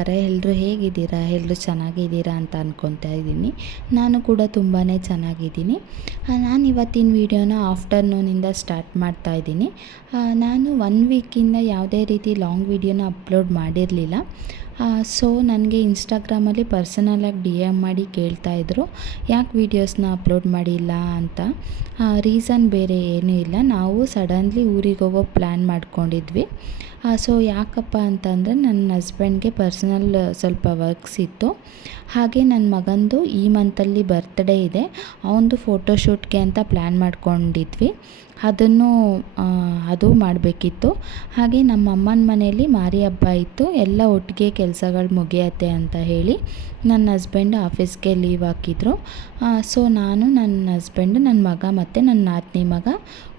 ನಮಸ್ಕಾರ. ಎಲ್ಲರೂ ಹೇಗಿದ್ದೀರಾ? ಎಲ್ಲರೂ ಚೆನ್ನಾಗಿದ್ದೀರಾ ಅಂತ ಅಂದ್ಕೊತಾ ಇದ್ದೀನಿ. ನಾನು ಕೂಡ ತುಂಬಾ ಚೆನ್ನಾಗಿದ್ದೀನಿ. ನಾನು ಇವತ್ತಿನ ವೀಡಿಯೋನ ಆಫ್ಟರ್ನೂನಿಂದ ಸ್ಟಾರ್ಟ್ ಮಾಡ್ತಾ ಇದ್ದೀನಿ. ನಾನು 1 ವೀಕಿಂದ ಯಾವುದೇ ರೀತಿ ಲಾಂಗ್ ವೀಡಿಯೋನ ಅಪ್ಲೋಡ್ ಮಾಡಿರಲಿಲ್ಲ. ಸೊ ನನಗೆ ಇನ್ಸ್ಟಾಗ್ರಾಮಲ್ಲಿ ಪರ್ಸನಲಾಗಿ DM ಮಾಡಿ ಕೇಳ್ತಾಯಿದ್ರು, ಯಾಕೆ ವೀಡಿಯೋಸ್ನ ಅಪ್ಲೋಡ್ ಮಾಡಿಲ್ಲ ಅಂತ. ರೀಸನ್ ಬೇರೆ ಏನೂ ಇಲ್ಲ, ನಾವು ಸಡನ್ಲಿ ಊರಿಗೆ ಹೋಗೋ ಪ್ಲ್ಯಾನ್ ಮಾಡ್ಕೊಂಡಿದ್ವಿ. ಸೊ ಯಾಕಪ್ಪ ಅಂತಂದರೆ ನನ್ನ ಹಸ್ಬೆಂಡ್ಗೆ ಪರ್ಸನಲ್ ಸ್ವಲ್ಪ ವರ್ಕ್ಸ್ ಇತ್ತು. ಹಾಗೆ ನನ್ನ ಮಗಂದು ಈ ಮಂತಲ್ಲಿ ಬರ್ತ್ಡೇ ಇದೆ, ಅವನದು ಫೋಟೋಶೂಟ್ಗೆ ಅಂತ ಪ್ಲ್ಯಾನ್ ಮಾಡ್ಕೊಂಡಿದ್ವಿ. ಅದು ಮಾಡಬೇಕಿತ್ತು. ಹಾಗೆ ನಮ್ಮ ಅಮ್ಮನ ಮನೆಯಲ್ಲಿ ಮಾರಿ ಹಬ್ಬ ಇತ್ತು, ಎಲ್ಲ ಒಟ್ಟಿಗೆ ಕೆಲಸಗಳು ಮುಗಿಯತ್ತೆ ಅಂತ ಹೇಳಿ ನನ್ನ ಹಸ್ಬೆಂಡ್ ಆಫೀಸ್ಗೆ ಲೀವ್ ಹಾಕಿದ್ರು. ಸೊ ನಾನು, ನನ್ನ ಹಸ್ಬೆಂಡ್, ನನ್ನ ಮಗ ಮತ್ತು ನನ್ನ ನಾದಿನಿ ಮಗ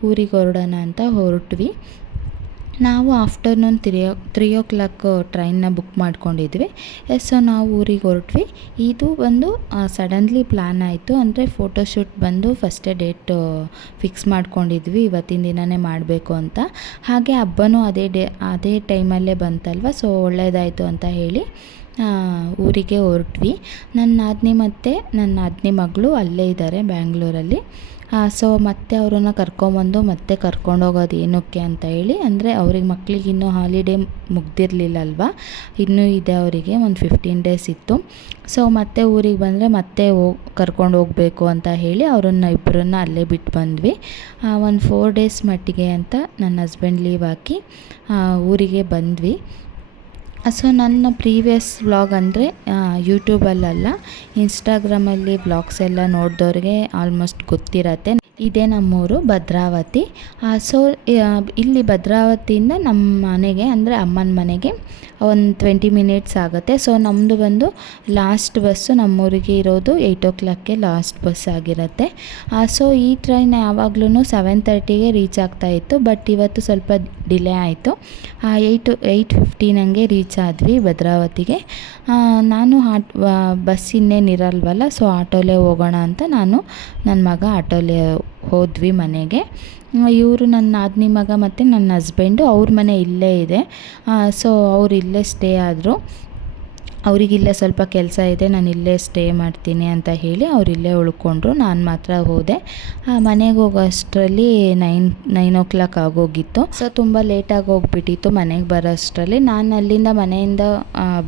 ಊರಿಗೆ ಹೊರಡೋಣ ಅಂತ ಹೊರಟ್ವಿ. ನಾವು ಆಫ್ಟರ್ನೂನ್ 3 o'clock ಟ್ರೈನ್ನ ಬುಕ್ ಮಾಡ್ಕೊಂಡಿದ್ವಿ. ಸೊ ನಾವು ಊರಿಗೆ ಹೊರಟ್ವಿ. ಇದು ಒಂದು ಸಡನ್ಲಿ ಪ್ಲ್ಯಾನ್ ಆಯಿತು. ಅಂದರೆ ಫೋಟೋಶೂಟ್ ಬಂದು ಫಸ್ಟೇ ಡೇಟ್ ಫಿಕ್ಸ್ ಮಾಡ್ಕೊಂಡಿದ್ವಿ, ಇವತ್ತಿನ ದಿನವೇ ಮಾಡಬೇಕು ಅಂತ. ಹಾಗೆ ಹಬ್ಬನೂ ಅದೇ ಟೈಮಲ್ಲೇ ಬಂತಲ್ವ, ಸೊ ಒಳ್ಳೆಯದಾಯಿತು ಅಂತ ಹೇಳಿ ಊರಿಗೆ ಹೊರಟ್ವಿ. ನನ್ನ ನಾದಿನಿ ಮತ್ತು ನನ್ನ ನಾದಿನಿ ಮಗಳು ಅಲ್ಲೇ ಇದ್ದಾರೆ ಬ್ಯಾಂಗ್ಳೂರಲ್ಲಿ. ಸೊ ಮತ್ತೆ ಅವರನ್ನು ಕರ್ಕೊಂಬಂದು ಮತ್ತೆ ಕರ್ಕೊಂಡೋಗೋದು ಏನಕ್ಕೆ ಅಂತ ಹೇಳಿ, ಅಂದರೆ ಅವ್ರಿಗೆ ಮಕ್ಕಳಿಗೆ ಇನ್ನೂ ಹಾಲಿಡೇ ಮುಗ್ದಿರಲಿಲ್ಲ ಅಲ್ವಾ, ಇನ್ನೂ ಇದೆ ಅವರಿಗೆ ಒಂದು 15 days ಇತ್ತು. ಸೊ ಮತ್ತೆ ಊರಿಗೆ ಬಂದರೆ ಮತ್ತೆ ಕರ್ಕೊಂಡು ಹೋಗಬೇಕು ಅಂತ ಹೇಳಿ ಇಬ್ಬರನ್ನ ಅಲ್ಲೇ ಬಿಟ್ಟು ಬಂದ್ವಿ. ಒಂದು 4 days ಮಟ್ಟಿಗೆ ಅಂತ ನನ್ನ ಹಸ್ಬೆಂಡ್ ಲೀವ್ ಹಾಕಿ ಊರಿಗೆ ಬಂದ್ವಿ. ಸೊ ನನ್ನ ಪ್ರೀವಿಯಸ್ ವ್ಲಾಗ್ ಅಂದರೆ ಯೂಟ್ಯೂಬಲ್ಲಲ್ಲ, ಇನ್ಸ್ಟಾಗ್ರಾಮಲ್ಲಿ ವ್ಲಾಗ್ಸ್ ಎಲ್ಲ ನೋಡಿದವ್ರಿಗೆ ಆಲ್ಮೋಸ್ಟ್ ಗೊತ್ತಿರತ್ತೆ. ಇದೇ ನಮ್ಮೂರು ಭದ್ರಾವತಿ. ಸೊ ಇಲ್ಲಿ ಭದ್ರಾವತಿಯಿಂದ ನಮ್ಮ ಮನೆಗೆ, ಅಂದರೆ ಅಮ್ಮನ ಮನೆಗೆ ಒಂದು 20 minutes ಆಗುತ್ತೆ. ಸೊ ನಮ್ಮದು ಬಂದು ಲಾಸ್ಟ್ ಬಸ್ಸು ನಮ್ಮೂರಿಗೆ ಇರೋದು 8 o'clockಗೆ ಲಾಸ್ಟ್ ಬಸ್ ಆಗಿರುತ್ತೆ. ಸೊ ಈ ಟ್ರೈನ್ ಯಾವಾಗ್ಲೂ 7:30ಗೆ ರೀಚ್ ಆಗ್ತಾಯಿತ್ತು, ಬಟ್ ಇವತ್ತು ಸ್ವಲ್ಪ ಡಿಲೇ ಆಯಿತು. 8:15 ಹಂಗೆ ರೀಚ್ ಆದ್ವಿ ಭದ್ರಾವತಿಗೆ. ನಾನು ಬಸ್ ಇನ್ನೇನಿರಲ್ವಲ್ಲ, ಸೊ ಆಟೋಲೇ ಹೋಗೋಣ ಅಂತ ನಾನು, ನನ್ನ ಮಗ ಆಟೋಲೇ ಹೋದ್ವಿ ಮನೆಗೆ. ಇವರು ನನ್ನ ನಾದಿನಿ ಮಗ ಮತ್ತು ನನ್ನ ಹಸ್ಬೆಂಡು, ಅವ್ರ ಮನೆ ಇಲ್ಲೇ ಇದೆ. ಸೊ ಅವ್ರು ಇಲ್ಲೇ ಸ್ಟೇ ಆದರು. ಅವರಿಗಿಲ್ಲೇ ಸ್ವಲ್ಪ ಕೆಲಸ ಇದೆ, ನಾನು ಇಲ್ಲೇ ಸ್ಟೇ ಮಾಡ್ತೀನಿ ಅಂತ ಹೇಳಿ ಅವರಿಲ್ಲೇ ಉಳ್ಕೊಂಡ್ರು. ನಾನು ಮಾತ್ರ ಹೋದೆ. ಮನೆಗೆ ಹೋಗೋ ಅಷ್ಟರಲ್ಲಿ 9 o'clock ಆಗೋಗಿತ್ತು. ಸೊ ತುಂಬ ಲೇಟಾಗಿ ಹೋಗ್ಬಿಟ್ಟಿತ್ತು ಮನೆಗೆ ಬರೋ ಅಷ್ಟರಲ್ಲಿ. ನಾನು ಅಲ್ಲಿಂದ ಮನೆಯಿಂದ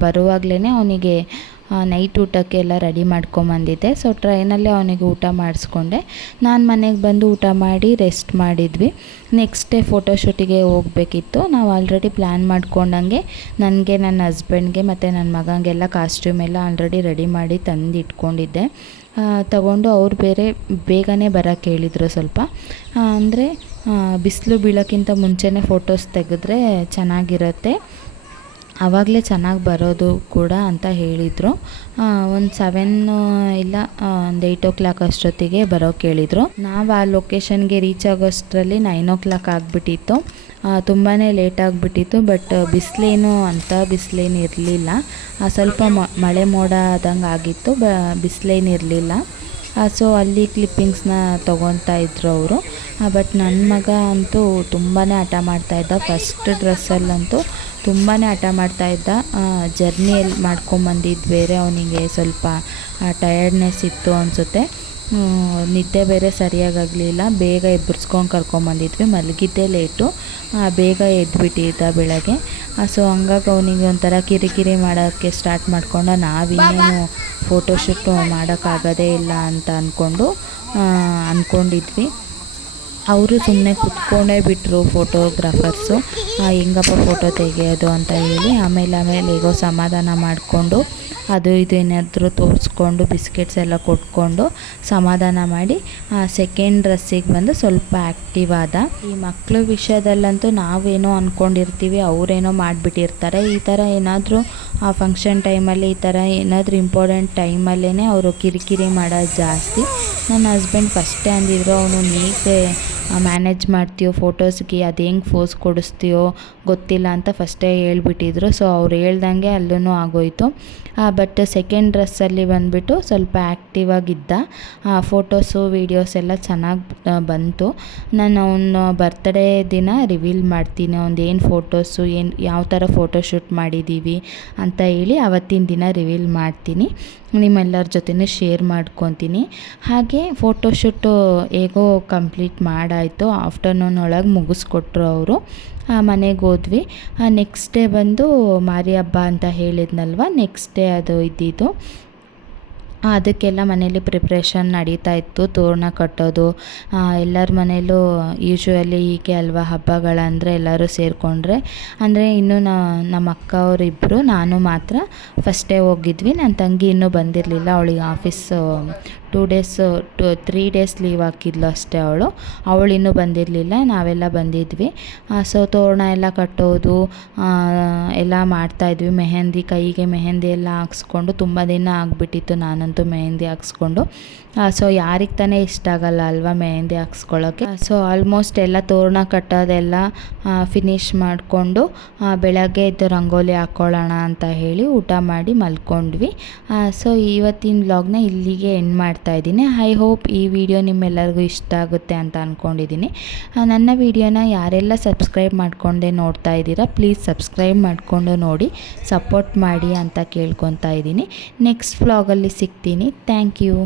ಬರುವಾಗಲೇ ಅವನಿಗೆ ನೈಟ್ ಊಟಕ್ಕೆಲ್ಲ ರೆಡಿ ಮಾಡ್ಕೊಂಬಂದಿದ್ದೆ. ಸೊ ಟ್ರೈನಲ್ಲೇ ಅವನಿಗೆ ಊಟ ಮಾಡಿಸ್ಕೊಂಡೆ. ನಾನು ಮನೆಗೆ ಬಂದು ಊಟ ಮಾಡಿ ರೆಸ್ಟ್ ಮಾಡಿದ್ವಿ. ನೆಕ್ಸ್ಟ್ ಡೇ ಫೋಟೋಶೂಟಿಗೆ ಹೋಗಬೇಕಿತ್ತು. ನಾವು ಆಲ್ರೆಡಿ ಪ್ಲ್ಯಾನ್ ಮಾಡ್ಕೊಂಡಂಗೆ ನನಗೆ, ನನ್ನ ಹಸ್ಬೆಂಡ್ಗೆ ಮತ್ತು ನನ್ನ ಮಗನಿಗೆಲ್ಲ ಕಾಸ್ಟ್ಯೂಮ್ ಎಲ್ಲ ಆಲ್ರೆಡಿ ರೆಡಿ ಮಾಡಿ ತಂದು ಇಟ್ಕೊಂಡಿದ್ದೆ. ತಗೊಂಡು ಅವ್ರು ಬೇಗನೆ ಬರೋಕ್ಕೆ ಹೇಳಿದರು. ಸ್ವಲ್ಪ ಅಂದರೆ ಬಿಸಿಲು ಬೀಳೋಕ್ಕಿಂತ ಮುಂಚೆನೇ ಫೋಟೋಸ್ ತೆಗೆದ್ರೆ ಚೆನ್ನಾಗಿರುತ್ತೆ, ಆವಾಗಲೇ ಚೆನ್ನಾಗಿ ಬರೋದು ಕೂಡ ಅಂತ ಹೇಳಿದರು. ಒಂದು 7 ಇಲ್ಲ ಒಂದು 8 o'clock ಅಷ್ಟೊತ್ತಿಗೆ ಬರೋಕ್ಕೆ ಹೇಳಿದರು. ನಾವು ಆ ಲೊಕೇಶನ್ಗೆ ರೀಚ್ ಆಗೋಷ್ಟರಲ್ಲಿ 9 o'clock ಆಗಿಬಿಟ್ಟಿತ್ತು. ತುಂಬಾ ಲೇಟ್ ಆಗಿಬಿಟ್ಟಿತ್ತು. ಬಟ್ ಬಿಸಿಲೇನು ಇರಲಿಲ್ಲ, ಸ್ವಲ್ಪ ಮಳೆ ಮೋಡ ಆದಂಗೆ ಆಗಿತ್ತು, ಬಿಸಿಲೇನಿರಲಿಲ್ಲ. ಸೊ ಅಲ್ಲಿ ಕ್ಲಿಪ್ಪಿಂಗ್ಸ್ನ ತೊಗೊತಾ ಇದ್ರು ಅವರು. ಬಟ್ ನನ್ನ ಮಗ ಅಂತೂ ತುಂಬಾ ಹಠ ಮಾಡ್ತಾಯಿದ್ದ. ಫಸ್ಟ್ ಡ್ರೆಸ್ಸಲ್ಲಂತೂ ತುಂಬಾ ಹಠ ಮಾಡ್ತಾಯಿದ್ದ. ಜರ್ನಿಯಲ್ಲಿ ಮಾಡ್ಕೊಂಬಂದಿದ್ದು ಬೇರೆ, ಅವನಿಗೆ ಸ್ವಲ್ಪ ಟಯರ್ಡ್ನೆಸ್ ಇತ್ತು ಅನಿಸುತ್ತೆ. ನಿದ್ದೆ ಬೇರೆ ಸರಿಯಾಗಲಿಲ್ಲ. ಬೇಗ ಎಬ್ಬರಿಸ್ಕೊಂಡು ಕರ್ಕೊಂಬಂದಿದ್ವಿ, ಮಲಗಿದ್ದೇ ಲೇಟು, ಬೇಗ ಎದ್ದುಬಿಟ್ಟಿದ್ದ ಬೆಳಗ್ಗೆ. ಸೊ ಹಂಗಾಗಿ ಅವನಿಗೆ ಒಂಥರ ಕಿರಿಕಿರಿ ಮಾಡೋಕ್ಕೆ ಸ್ಟಾರ್ಟ್ ಮಾಡ್ಕೊಂಡು, ನಾವಿನ್ನೇನು ಫೋಟೋಶೂಟ್ ಮಾಡೋಕ್ಕಾಗೋದೇ ಇಲ್ಲ ಅಂತ ಅಂದ್ಕೊಂಡಿದ್ವಿ. ಅವರು ಸುಮ್ಮನೆ ಕುತ್ಕೊಂಡೇ ಬಿಟ್ಟರು ಫೋಟೋಗ್ರಾಫರ್ಸು, ಹೆಂಗಪ್ಪ ಫೋಟೋ ತೆಗೆಯೋದು ಅಂತ ಹೇಳಿ. ಆಮೇಲೆ ಹೇಗೋ ಸಮಾಧಾನ ಮಾಡಿಕೊಂಡು ಅದು ಇದು ಏನಾದರೂ ತೋರಿಸ್ಕೊಂಡು ಬಿಸ್ಕೆಟ್ಸ್ ಎಲ್ಲ ಕೊಟ್ಕೊಂಡು ಸಮಾಧಾನ ಮಾಡಿ ಸೆಕೆಂಡ್ ಡ್ರೆಸ್ಸಿಗೆ ಬಂದು ಸ್ವಲ್ಪ ಆ್ಯಕ್ಟಿವ್ ಆದ. ಈ ಮಕ್ಕಳು ವಿಷಯದಲ್ಲಂತೂ ನಾವೇನೋ ಅಂದ್ಕೊಂಡಿರ್ತೀವಿ, ಅವರೇನೋ ಮಾಡಿಬಿಟ್ಟಿರ್ತಾರೆ. ಈ ಥರ ಏನಾದರೂ ಆ ಫಂಕ್ಷನ್ ಟೈಮಲ್ಲಿ, ಈ ಥರ ಏನಾದರೂ ಇಂಪಾರ್ಟೆಂಟ್ ಟೈಮಲ್ಲೇ ಅವರು ಕಿರಿಕಿರಿ ಮಾಡೋದು ಜಾಸ್ತಿ. ನನ್ನ ಹಸ್ಬೆಂಡ್ ಫಸ್ಟೇ ಅಂದಿದ್ರು, ಅವನು ಹೇಗೆ ಮ್ಯಾನೇಜ್ ಮಾಡ್ತೀಯೋ ಫೋಟೋಸ್ಗೆ, ಅದು ಹೆಂಗೆ ಫೋಸ್ ಕೊಡಿಸ್ತೀಯೋ ಗೊತ್ತಿಲ್ಲ ಅಂತ ಫಸ್ಟೇ ಹೇಳ್ಬಿಟ್ಟಿದ್ರು. ಸೊ ಅವ್ರು ಹೇಳ್ದಂಗೆ ಅಲ್ಲೂ ಆಗೋಯಿತು. ಬಟ್ ಸೆಕೆಂಡ್ ಡ್ರೆಸ್ಸಲ್ಲಿ ಬಂದುಬಿಟ್ಟು ಸ್ವಲ್ಪ ಆ್ಯಕ್ಟಿವ್ ಆಗಿದ್ದ. ಫೋಟೋಸು ವೀಡಿಯೋಸ್ ಎಲ್ಲ ಚೆನ್ನಾಗಿ ಬಂತು. ನಾನು ಅವನ ಬರ್ತ್ಡೇ ದಿನ ರಿವೀಲ್ ಮಾಡ್ತೀನಿ, ಒಂದು ಏನು ಫೋಟೋಸು ಯಾವ ಥರ ಫೋಟೋಶೂಟ್ ಮಾಡಿದ್ದೀವಿ ಅಂತ ಹೇಳಿ ಅವತ್ತಿನ ದಿನ ರಿವೀಲ್ ಮಾಡ್ತೀನಿ, ನಿಮ್ಮೆಲ್ಲರ ಜೊತೆನೂ ಶೇರ್ ಮಾಡ್ಕೊತೀನಿ. ಹಾಗೆ ಫೋಟೋಶೂಟು ಹೇಗೋ ಕಂಪ್ಲೀಟ್ ಮಾಡಾಯಿತು. ಆಫ್ಟರ್ನೂನ್ ಒಳಗೆ ಮುಗಿಸ್ಕೊಟ್ರು ಅವರು. ಮನೆಗೆ ಹೋದ್ವಿ. ನೆಕ್ಸ್ಟ್ ಡೇ ಬಂದು ಮಾರಿ ಹಬ್ಬ ಅಂತ ಹೇಳಿದ್ನಲ್ವ, ನೆಕ್ಸ್ಟ್ ಡೇ ಅದು ಇದ್ದಿದ್ದು. ಅದಕ್ಕೆಲ್ಲ ಮನೇಲಿ ಪ್ರಿಪ್ರೇಷನ್ ನಡೀತಾ ಇತ್ತು. ತೋರಣ ಕಟ್ಟೋದು ಎಲ್ಲರ ಮನೇಲೂ ಯೂಶ್ವಲಿ ಹೀಗೆ ಅಲ್ವಾ, ಹಬ್ಬಗಳಂದರೆ ಎಲ್ಲರೂ ಸೇರಿಕೊಂಡ್ರೆ. ಅಂದರೆ ಇನ್ನೂ ನಮ್ಮ ಅಕ್ಕ ಅವರಿಬ್ಬರು, ನಾನು ಮಾತ್ರ ಫಸ್ಟ್ ಡೇ ಹೋಗಿದ್ವಿ. ನನ್ನ ತಂಗಿ ಇನ್ನೂ ಬಂದಿರಲಿಲ್ಲ, ಅವಳಿಗೆ ಆಫೀಸು 3 ಡೇಸ್ ಲೀವ್ ಹಾಕಿದ್ಲು ಅಷ್ಟೇ. ಅವಳು ಇನ್ನೂ ಬಂದಿರಲಿಲ್ಲ, ನಾವೆಲ್ಲ ಬಂದಿದ್ವಿ. ಸೊ ತೋರಣ ಎಲ್ಲ ಕಟ್ಟೋದು ಎಲ್ಲ ಮಾಡ್ತಾಯಿದ್ವಿ. ಕೈಗೆ ಮೆಹಂದಿ ಎಲ್ಲ ಹಾಕ್ಸ್ಕೊಂಡು ತುಂಬ ದಿನ ಆಗಿಬಿಟ್ಟಿತ್ತು ನಾನಂತೂ ಮೆಹಂದಿ ಹಾಕ್ಸ್ಕೊಂಡು. ಸೊ ಯಾರಿಗೆ ತಾನೇ ಇಷ್ಟ ಆಗಲ್ಲ ಅಲ್ವಾ ಮೆಹಂದಿ ಹಾಕ್ಸ್ಕೊಳ್ಳೋಕ್ಕೆ. ಸೊ ಆಲ್ಮೋಸ್ಟ್ ಎಲ್ಲ ತೋರಣ ಕಟ್ಟೋದೆಲ್ಲ ಫಿನಿಶ್ ಮಾಡಿಕೊಂಡು ಬೆಳಗ್ಗೆ ಎದ್ದು ರಂಗೋಲಿ ಹಾಕ್ಕೊಳ್ಳೋಣ ಅಂತ ಹೇಳಿ ಊಟ ಮಾಡಿ ಮಲ್ಕೊಂಡ್ವಿ. ಸೊ ಇವತ್ತಿನ ವ್ಲಾಗ್ನ ಇಲ್ಲಿಗೆ ಎಂಡ್ ಮಾಡ್ತಾಯಿದ್ದೀನಿ. ಐ ಹೋಪ್ ಈ ವಿಡಿಯೋ ನಿಮ್ಮೆಲ್ಲರಿಗೂ ಇಷ್ಟ ಆಗುತ್ತೆ ಅಂತ ಅಂದ್ಕೊಂಡಿದ್ದೀನಿ. ನನ್ನ ವಿಡಿಯೋನ ಯಾರೆಲ್ಲ ಸಬ್ಸ್ಕ್ರೈಬ್ ಮಾಡ್ಕೊಂಡೆ ನೋಡ್ತಾ ಇದ್ದೀರಾ, ಪ್ಲೀಸ್ ಸಬ್ಸ್ಕ್ರೈಬ್ ಮಾಡಿಕೊಂಡು ನೋಡಿ, ಸಪೋರ್ಟ್ ಮಾಡಿ ಅಂತ ಕೇಳ್ಕೊತಾ ಇದ್ದೀನಿ. ನೆಕ್ಸ್ಟ್ ವ್ಲಾಗಲ್ಲಿ ಸಿಗ್ತೀನಿ. Thank you.